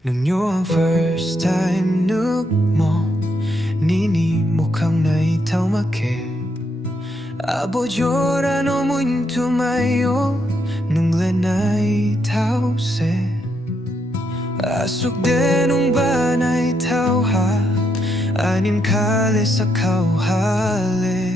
Nung yung first time look mo Nini mukhang naitaw make Abojora no muito mayo Nung naitaw se Asok de nung ba naitaw ha Anim kale sa kauhale